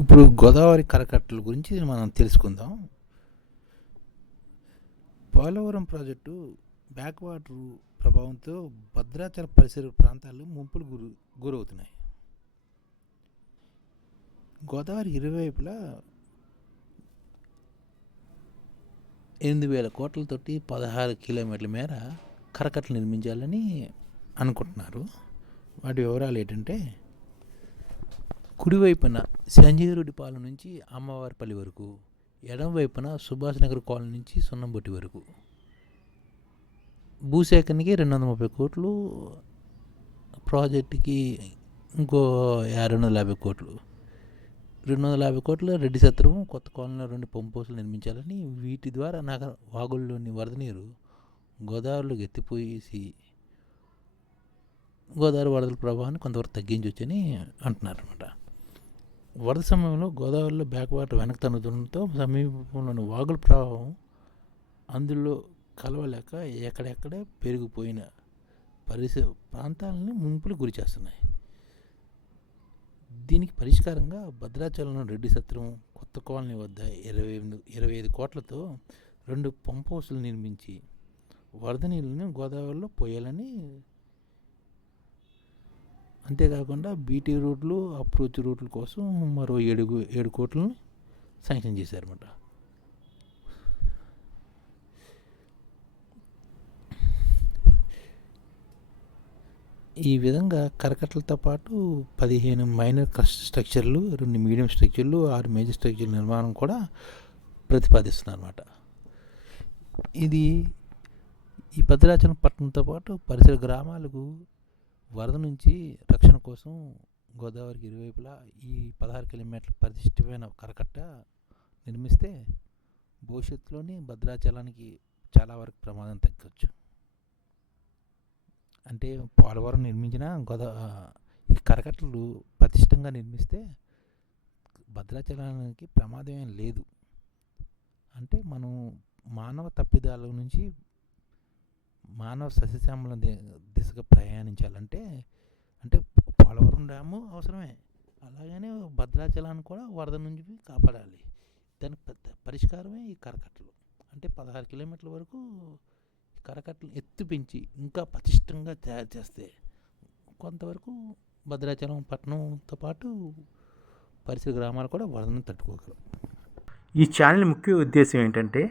ఇప్పుడు గోదావరి కరకట్టల గురించి మనం తెలుసుకుందాం. పోలవరం ప్రాజెక్టు బ్యాక్ వాటర్ ప్రభావంతో భద్రాచల పరిసర ప్రాంతాలు ముంపులు గురి గురవుతున్నాయి. గోదావరి ఇరువైపులా ఎనిమిది వేల కోట్లతోటి పదహారు కిలోమీటర్ల మేర కరకట్టలు నిర్మించాలని అనుకుంటున్నారు. వాటి వివరాలు ఏంటంటే కుడివైపున సంజీవరెడ్డిపాలెం నుంచి అమ్మవారిపల్లి వరకు ఎడం వైపున సుభాష్ నగర్ కాలనీ నుంచి సున్నంబొట్టి వరకు. భూసేకరణకి రెండు వందల ముప్పై కోట్లు ప్రాజెక్టుకి ఇంకో రెండు వందల యాభై కోట్లు. రెండు వందల యాభై కోట్ల రెడ్డి సత్రం కొత్త కాలనీలో రెండు పంప్ హౌస్లు నిర్మించాలని వీటి ద్వారా నగర వాగుల్లోని వరద నీరు గోదావరిలోకి ఎత్తిపోయేసి గోదావరి వరదల ప్రభావాన్ని కొంతవరకు తగ్గించవచ్చని అంటున్నారు అనమాట వరద సమయంలో గోదావరిలో బ్యాక్ వాటర్ వెనక్కి తన్నుతుండటంతో సమీపంలోని వాగుల ప్రవాహం అందులో కలవలేక ఎక్కడెక్కడే పెరిగిపోయిన పరిస ప్రాంతాలని ముంపులు గురి చేస్తున్నాయి. దీనికి పరిష్కారంగా భద్రాచలం రెడ్డి సత్రం కొత్త కాలనీ వద్ద ఇరవై ఎనిమిది ఇరవై ఐదు కోట్లతో రెండు పంప్ హౌసులు నిర్మించి వరద నీళ్ళని గోదావరిలో పోయాలని అంతేకాకుండా బీటీ రూట్లు అప్రోచ్ రూట్ల కోసం మరో ఏడు ఏడు కోట్లను శాంక్షన్ చేశారన్నమాట. ఈ విధంగా కరకట్టలతో పాటు పదిహేను మైనర్ స్ట్రక్చర్లు రెండు మీడియం స్ట్రక్చర్లు ఆరు మేజర్ స్ట్రక్చర్ల నిర్మాణం కూడా ప్రతిపాదిస్తున్నారన్నమాట. ఇది ఈ భద్రాచలం పట్టణంతో పాటు పరిసర గ్రామాలకు వరద నుంచి రక్షణ కోసం గోదావరికి ఇరువైపులా ఈ పదహారు కిలోమీటర్ల పరిశిష్టమైన కరకట్ట నిర్మిస్తే భవిష్యత్తులోని భద్రాచలానికి చాలా వరకు ప్రమాదం తగ్గవచ్చు అంటే పోలవరం నిర్మించిన గోదా ఈ కరకట్టలు ప్రతిష్టంగా నిర్మిస్తే భద్రాచలానికి ప్రమాదం ఏం లేదు. అంటే మనం మానవ తప్పిదాల నుంచి మానవ సస్యశ్యామల ది- దిశగా ప్రయాణించాలంటే అంటే పోలవరం డ్యాము అవసరమే. అలాగనే భద్రాచలాన్ని కూడా వరద నుంచి కాపాడాలి. దానికి పెద్ద పరిష్కారమే ఈ కరకట్టలు. అంటే పదహారు కిలోమీటర్ల వరకు కరకట్టలు ఎత్తు పెంచి ఇంకా పటిష్టంగా తయారు చేస్తే కొంతవరకు భద్రాచలం పట్టణంతో పాటు పరిసర గ్రామాలు కూడా వరదను తట్టుకోగలం ఈ ఛానల్ ముఖ్య ఉద్దేశం ఏంటంటే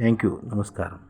థ్యాంక్ యూ నమస్కారం